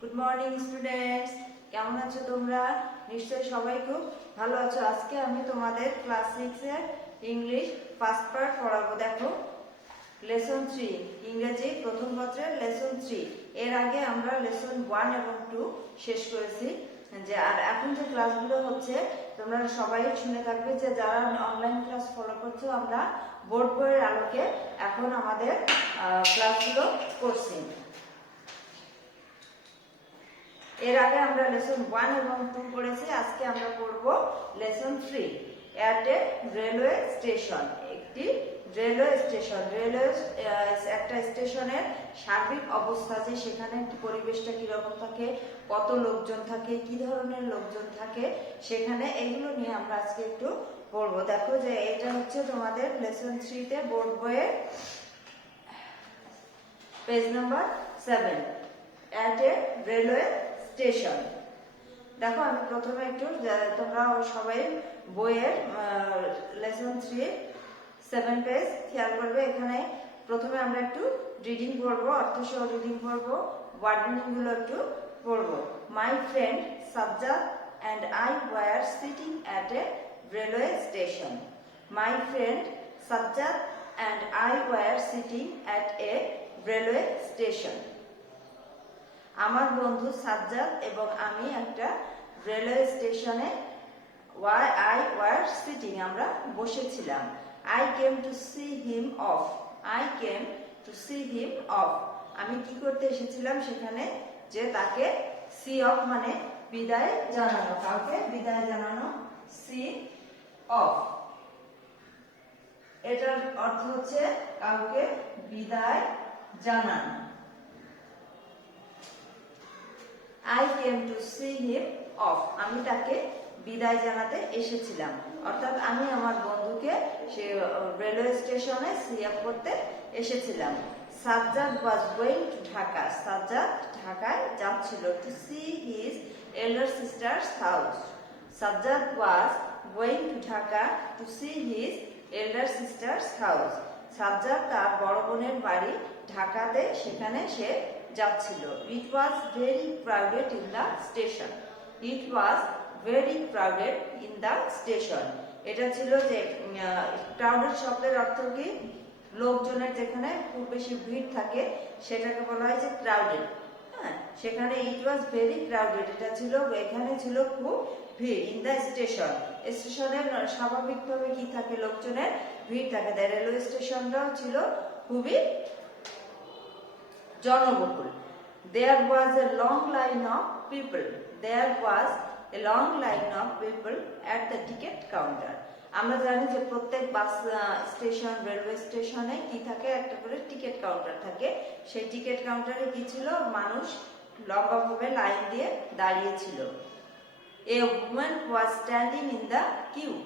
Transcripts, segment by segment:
Good morning students, কেমন আছো তোমরা? নিশ্চয়ই সবাই খুব ভালো আছো। আজকে আমি তোমাদের ক্লাস 6 এর ইংলিশ ফার্স্ট পার্ট পড়াবো। দেখো, লেসন 3 ইংরেজি প্রথম পত্রের লেসন 3। এর আগে আমরা লেসন 1 এবং 2 শেষ করেছি। আর এখন যে ক্লাসগুলো হচ্ছে তোমরা সবাই শুনে থাকবে যে যারা অনলাইন ক্লাস ফলো করছো, আমরা বোর্ড বইয়ের আলোকে এখন আমাদের ক্লাসগুলো করছি। এর আগে আমরা লেসন 1 এবং 2 পড়েছি। আজকে আমরা পড়ব লেসন 3। এট এ রেলওয়ে স্টেশন। একটি রেলওয়ে স্টেশন, একটা স্টেশনের সার্বিক অবস্থা, যে সেখানে পরিবেশটা কিরকম থাকে, কত লোকজন থাকে, কি ধরনের লোকজন থাকে সেখানে, এগুলো নিয়ে আমরা আজকে একটু পড়বো। দেখো যে এটা হচ্ছে তোমাদের লেসন 3 তে বোর্ড বইয়ের পেজ নাম্বার 7। এট এ রেলওয়ে স্টেশন। দেখো, আমি প্রথমে একটু, তোমরা সবাই বইয়ের লেসন 3 7 পেজ খেয়াল করবে। এখানে প্রথমে আমরা একটু রিডিং পড়বো, অর্থসহ রিডিং পড়বো, ওয়ার্ড মিনিং গুলো একটু পড়বো। My friend Sajjad and I were sitting at a railway station. My friend Sajjad and I were sitting at a railway station. আমার বন্ধু সাজ্জাদ এবং আমি একটা রেলওয়ে স্টেশনে আই ওয়ার সিটিং, আমরা বসেছিলাম। I came to see him of. I came to see him of. আমি কি করতে এসেছিলাম সেখানে? যে তাকে সি অফ মানে বিদায় জানানো, কাউকে বিদায় জানানো, সি অফ। এটার অর্থ হচ্ছে কাউকে বিদায় জানানো। I came to see him off. আমি তাকে বিদায় জানাতে এসেছিলাম, অর্থাৎ আমি আমার বন্ধুকে সে রেলওয়ে স্টেশনে সি অফ করতে এসেছিলাম। Sajjad was going to Dhaka. Sajjad ঢাকায় যাচ্ছিল to see his elder sister's house. Sajjad was going to Dhaka to see his elder sister's house. Sajjad তার বড় বোনের বাড়ি ঢাকাতে, সেখানে সে যাচ্ছিল। It was very crowded in the station. It was very crowded in the station. এটা ছিল যে crowded শব্দের অর্থ কি? লোকজনের যেখানে খুব বেশি ভিড় থাকে সেটাকে বলা হয় যে crowded। হ্যাঁ, সেখানে it was very crowded, এটা ছিল, এখানে ছিল খুব ভিড়। in the station, স্টেশনের স্বাভাবিকভাবে কি থাকে? লোকজনের ভিড় থাকে। রেলওয়ে স্টেশনটাও ছিল খুবই জনবহুল। There was a long line of people. There was a long line of people at the ticket counter. আমরা জানি যে প্রত্যেক বাস স্টেশন, রেলওয়ে স্টেশনে কি থাকে? একটা করে টিকিট কাউন্টার থাকে। সেই টিকিট কাউন্টারে কি ছিল? মানুষ লম্বাভাবে লাইন দিয়ে দাঁড়িয়ে ছিল। A woman was standing in the queue.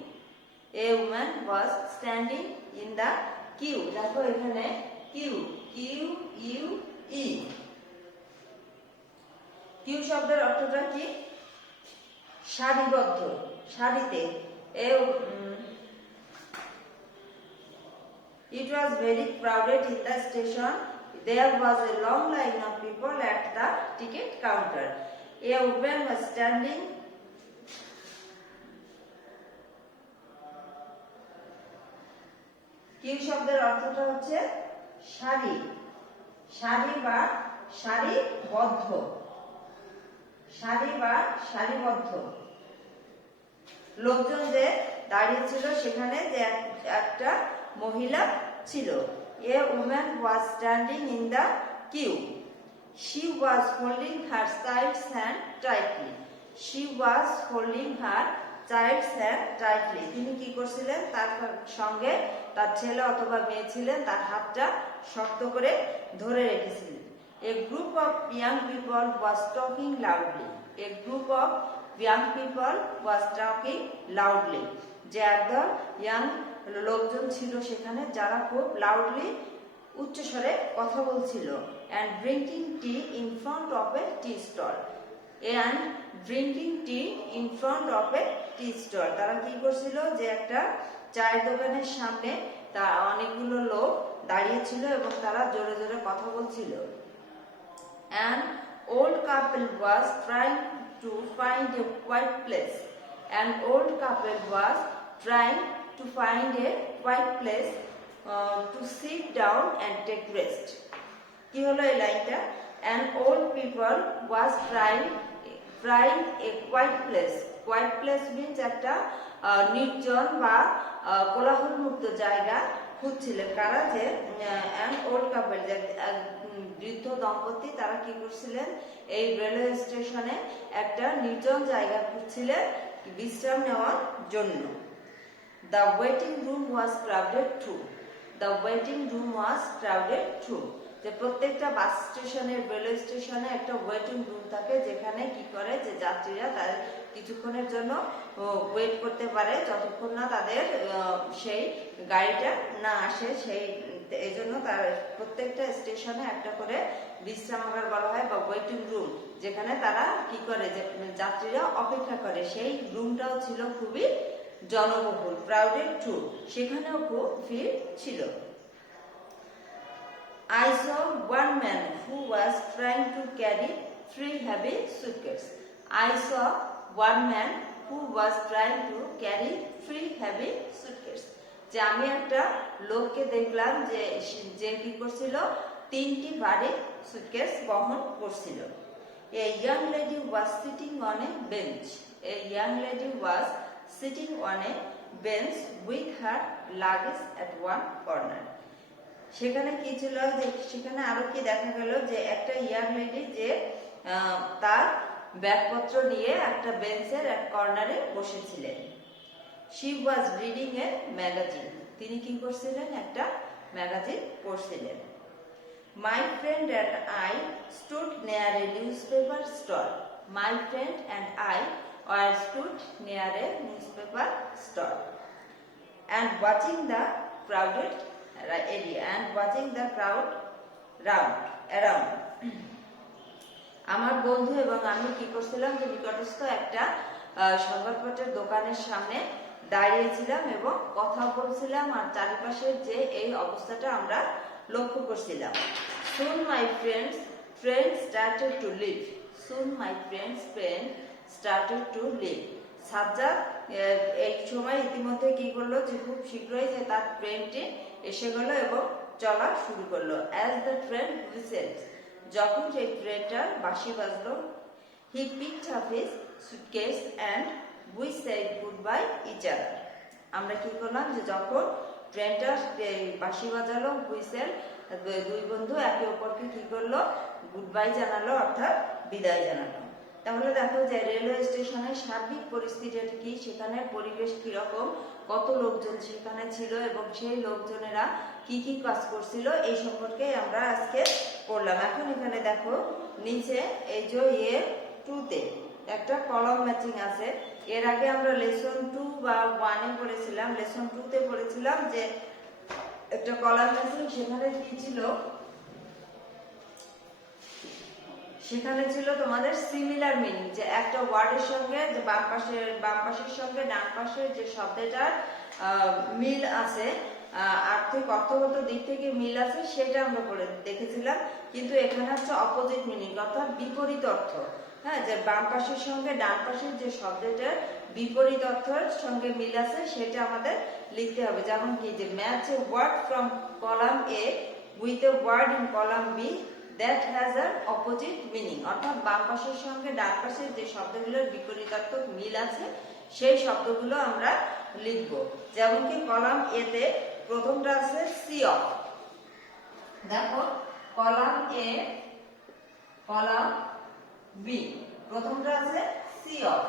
A woman was standing in the queue. দেখো এখানে queue, Q-U-E। কিউ শব্দের অর্থটা কি? সারিবদ্ধ, সারিতে। It was very crowded in the station. There was a long line of people at the ticket counter. A woman was standing queue শব্দের অর্থটা হচ্ছে সারি, সারি বা সারিবদ্ধ, সারি বা সারিবদ্ধ। লোকজন যে দাঁড়িয়ে ছিল সেখানে যে একটা মহিলা ছিল। A woman was standing in the queue. She was holding her child's hand tightly. She was holding her child's hand tightly. তিনি কি করছিলেন? তার সঙ্গে তার ছেলে অথবা মেয়ে ছিলেন, তার হাতটা শক্ত করে ধরে রেখেছিলেন। A group of young people was talking loudly. A group of young people was talking loudly. যে একদল ইয়াং লোকজন ছিল সেখানে, যারা খুব লাউডলি, উচ্চস্বরে কথা বলছিল। And drinking tea in front of a tea stall. And drinking tea in front of a tea stall. তারা কি করছিল? যে একটা চায়ের দোকানের সামনে তা অনেকগুলো লোক দাঁড়িয়ে ছিল এবং তারা জোরে জোরে কথা বলছিল। And old couple was trying to find a quiet place. An old couple was trying to find a quiet place to sit down and take rest. কি হলো এই লাইনটা? An old people was trying a quiet place. Quiet place means একটা নির্জন বা কোলাহলমুক্ত জায়গা খুঁজছিলেন কারা? যে an old couple, যে বৃদ্ধ দম্পতি, তারা কি করছিলেন? এই রেলওয়ে স্টেশনে একটা নির্জন জায়গা খুঁজছিলেন বিশ্রাম নেওয়ার জন্য। The waiting room was crowded too. The waiting room was crowded too. যে প্রত্যেকটা বাস স্টেশনে, রেলওয়ে স্টেশনে একটা ওয়েটিং রুম থাকে, যেখানে কি করে যে যাত্রীরা তাদের কিছুক্ষণের জন্য ওয়েট করতে পারে, যতক্ষণ না তাদের সেই গাড়িটা না আসে। এই জন্য তার প্রত্যেকটা স্টেশনে একটা করে বিশ্রামাগার বলা হয় বা ওয়েটিং রুম, যেখানে তারা কি করে যে যাত্রীরা অপেক্ষা করে। সেই রুমটাও ছিল খুবই জনবহুল, ক্রাউডেড টু, সেখানেও খুব ভিড় ছিল। I saw one man who was trying to carry 3 heavy suitcases. I saw one man who was trying to carry 3 heavy suitcases. যে আমি একটা লোককে দেখলাম যে কি করছিল? 3টি ভারী সুটকেস বহন করছিল। A young lady was sitting on a bench. A young lady was sitting on a bench with her luggage at one corner. সেখানে কি ছিল? যে সেখানে আরো কি দেখা গেল? যে একটা ইয়াং লেডি যে তার ব্যাগপত্র নিয়ে একটা বেঞ্চের এক কর্নারে বসেছিলেন। She was reading a magazine. তিনি কি করছিলেন? একটা magazine পড়ছিলেন। My friend and I stood near a newspaper stall. My friend and I were stood near a newspaper stall and watching the crowded area and watching the crowd around. আমার বন্ধু এবং আমি কি করছিলাম? যে নিকটস্থ একটা সংবাদপত্রের দোকানের সামনে দাঁড়িয়েছিলাম এবং কথা বলছিলাম, আর চারিপাশের যে এই অবস্থাটা আমরা লক্ষ্য করছিলাম। Soon my friends started to leave. Soon my friends started to leave. Sajjad এই সময় ইতিমধ্যে কি করলো? যে খুব শীঘ্রই যে তার ট্রেনটি এসে গেল এবং চলা শুরু করলো। As the train whistled, যখন সেই ট্রেনটার বাঁশি বাজলো, he picked up his suitcase and we said goodbye each other. আমরা কি করলাম? যে যখন ট্রেনটা বাঁশি বাজালো, হুইসেল, দুই বন্ধু একে অপরকে কি করলো? গুড বাই জানালো, অর্থাৎ বিদায় জানালো। তাহলে দেখো যে রেলওয়ে স্টেশনের সার্বিক পরিস্থিতিটা কি, সেখানে পরিবেশ কিরকম, কত লোকজন সেখানে ছিল এবং সেই লোকজনেরা কি কি কাজ করছিল, এই সম্পর্কে আমরা আজকে পড়লাম। এখন এখানে দেখো নিচে এই যে টুতে একটা কলাম ম্যাচিং আছে। এর আগে আমরা লেসন 2 বা 1 এ পড়েছিলাম, লেসন 2 তে পড়েছিলাম যে একটা কলাম ম্যাচিং। সেখানে কি ছিল? সেখানে ছিল তোমাদের সিমিলার মিনিং, যে একটা ওয়ার্ডের সঙ্গে যে বাম পাশের সঙ্গে ডান পাশের যে শব্দটার মিল আছে, আর্থিক অর্থগত দিক থেকে মিল আছে, সেটা আমরা পড়ে দেখেছিলাম। কিন্তু এখানে হচ্ছে অপোজিট মিনিং, অর্থাৎ বিপরীত অর্থ। হ্যাঁ, যে বাম পাশের সঙ্গে ডান পাশের যে শব্দটার বিপরীত অর্থের সঙ্গে মিল আছে, সেটা আমাদের লিখতে হবে। যেমন কি? যে match a word from column A with a word in column B that has an opposite meaning. অর্থাৎ বাম পাশের সঙ্গে ডান পাশের যে শব্দগুলোর বিপরীতার্থক মিল আছে, সেই শব্দগুলো আমরা লিখব। যেমন কি কলাম এ তে প্রথমটা আছে সি অফ। দেখো কলাম এ, কলাম বি, প্রথমটা আছে সি অফ।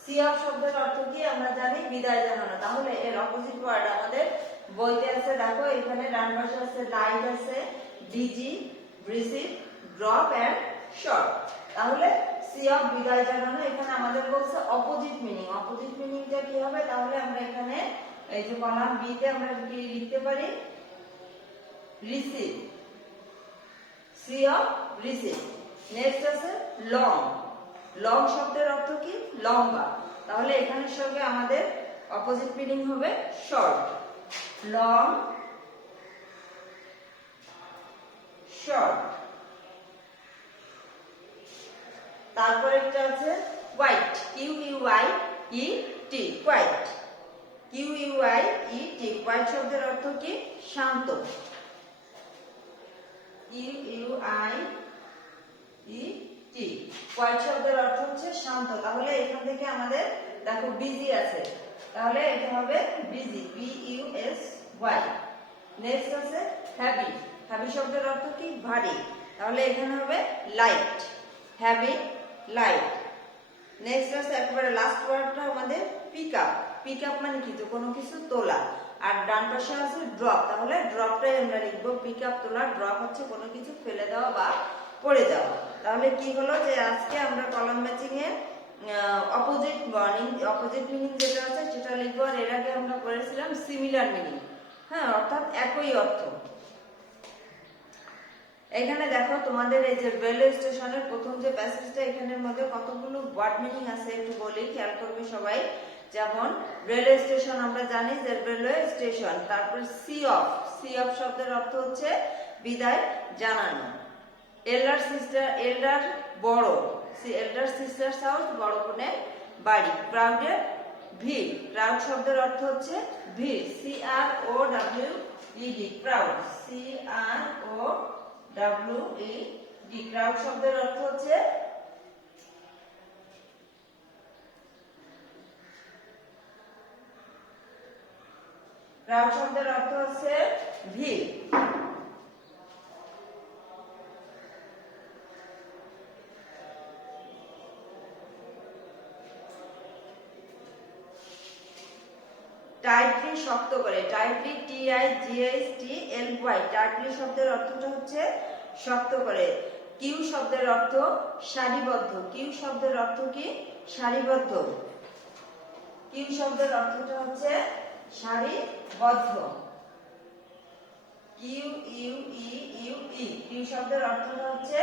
সি অফ শব্দের অর্থ কি আমরা জানি? বিদায় জানানো। তাহলে এর অপোজিট ওয়ার্ড আমাদের বইতে আছে। দেখো এখানে ডান পাশে আছে লাইট আছে, dizzy, receive, drop and short. তাহলে সি অফ বিদায় জানানো, এখানে আমাদের বলছে অপোজিট মিনিং। অপোজিট মিনিংটা কি হবে? তাহলে আমরা এখানে এই যে কলাম বি তে আমরা কি লিখতে পারি? রিসিভ, সি অফ রিসিভ। নেক্সট আছে লং। লং শব্দের অর্থ কি? লম্বা। তাহলে এখানের সঙ্গে আমাদের অপোজিট মিনিং হবে শর্ট। Long, short. তারপরে একটা আছে quiet, Q U I E T, quiet, Q U I E T. Quiet শব্দের অর্থ কি? শান্ত। Q U I E T, quiet শব্দের অর্থ হচ্ছে শান্ত। তাহলে এখান থেকে আমাদের দেখো বিজি আছে, তাহলে এটা হবে busy, B U S Y. Next আছে হ্যাভি, হ্যাভি শব্দের অর্থ কি? ভারী, তাহলে এখানে হবে লাইট, হ্যাভি লাইট। নেক্সট আছে একেবারে লাস্ট ওয়ার্ডটা আমাদের পিক আপ, পিক আপ মানে কি? তো কোনো কিছু তোলা। আর ডান পাশে আছে ড্রপ, তাহলে ড্রপটাই আমরা লিখবো, পিক আপ তোলা, ড্রপ হচ্ছে কোনো কিছু ফেলে দেওয়া বা পড়ে যাওয়া। তাহলে কি হলো যে আজকে আমরা কলাম ম্যাচিং এর অপোজিট মিনিং যেটা আছে সেটা লিখবো। আর এর আগে আমরা পড়েছিলাম সিমিলার মিনিং, হ্যাঁ, অর্থাৎ একই অর্থ। এখানে দেখো তোমাদের এই যে রেলওয়ে স্টেশনের প্রথম যে প্যাসেজটা, এখানের মধ্যে কতগুলো ওয়ার্ড মিনিং আছে একটু বলি, খেয়াল করবে সবাই। যেমন রেলওয়ে স্টেশন আমরা জানি যে রেলওয়ে স্টেশন, তারপর সি অফ, সি অফ শব্দের অর্থ হচ্ছে বিদায় জানানো। এল্ডার সিস্টার, এল্ডার বড়, এল্ডার সিস্টার হাউস, বড় বোনের বাড়ি। ক্রাউডের ভিড়, ক্রাউড শব্দের অর্থ হচ্ছে ভিড়, C R O W E D, crowd, C R O W E D, crowd শব্দের অর্থ হচ্ছে ক্রাউড শব্দের অর্থ হচ্ছে ভিড়। টাইটলি, শক্ত করে, tightly, T I G H T L Y, tightly শব্দের অর্থটা হচ্ছে শক্ত করে। কিউ শব্দের অর্থ সারিবদ্ধ, কিউ শব্দের অর্থ কি? সারিবদ্ধ, কিউ শব্দের অর্থটা হচ্ছে সারিবদ্ধ, queue Q U E U, queue শব্দের অর্থটা হচ্ছে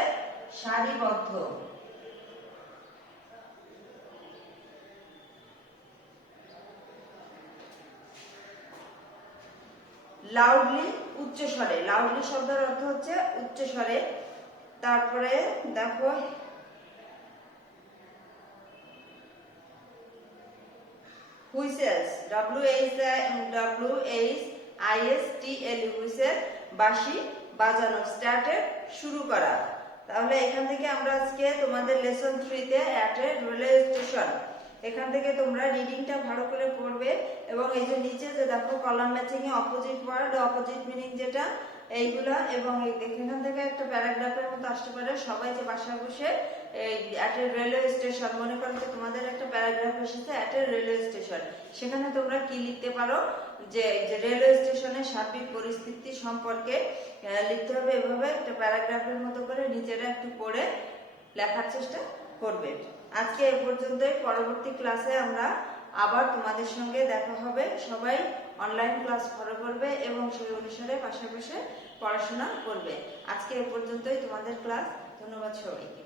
সারিবদ্ধ। লাউডলি, উচ্চ স্বরে, লাউডলি শব্দের অর্থ হচ্ছে উচ্চ স্বরে। তারপরে দেখো হুইসেলস, WHISTL, হুইসেল, বাঁশি বাজানো, স্টার্টেড, শুরু করা। তাহলে এখান থেকে আমরা আজকে তোমাদের লেসন 3 তে অ্যাট এ রেলওয়ে স্টেশন, এখান থেকে তোমরা রিডিংটা ভালো করে পড়বে। এবং এই যে নিচে যে দেখো কলাম ম্যাচিং এ অপোজিট ওয়ার্ড, অপোজিট মিনিং যেটা, এইগুলা, এবং এখান থেকে একটা প্যারাগ্রাফের মতো আসতে পারে। সবাই যে বাসায় বসে এই অ্যাট এ রেলওয়ে স্টেশন, মনে করো যে তোমাদের একটা প্যারাগ্রাফ এসেছে অ্যাট এ রেলওয়ে স্টেশন, সেখানে তোমরা কি লিখতে পারো? যে রেলওয়ে স্টেশনের সার্বিক পরিস্থিতি সম্পর্কে লিখতে হবে। এভাবে একটা প্যারাগ্রাফের মতো করে নিজেরা একটু পড়ে লেখার চেষ্টা করবে। আজকে এ পর্যন্তই, পরবর্তী ক্লাসে আমরা আবার তোমাদের সঙ্গে দেখা হবে। সবাই অনলাইন ক্লাস ফলো করবে এবং সেই অনুসারে পাশাপাশি পড়াশোনা করবে। আজকে এ পর্যন্তই তোমাদের ক্লাস। ধন্যবাদ সবাইকে।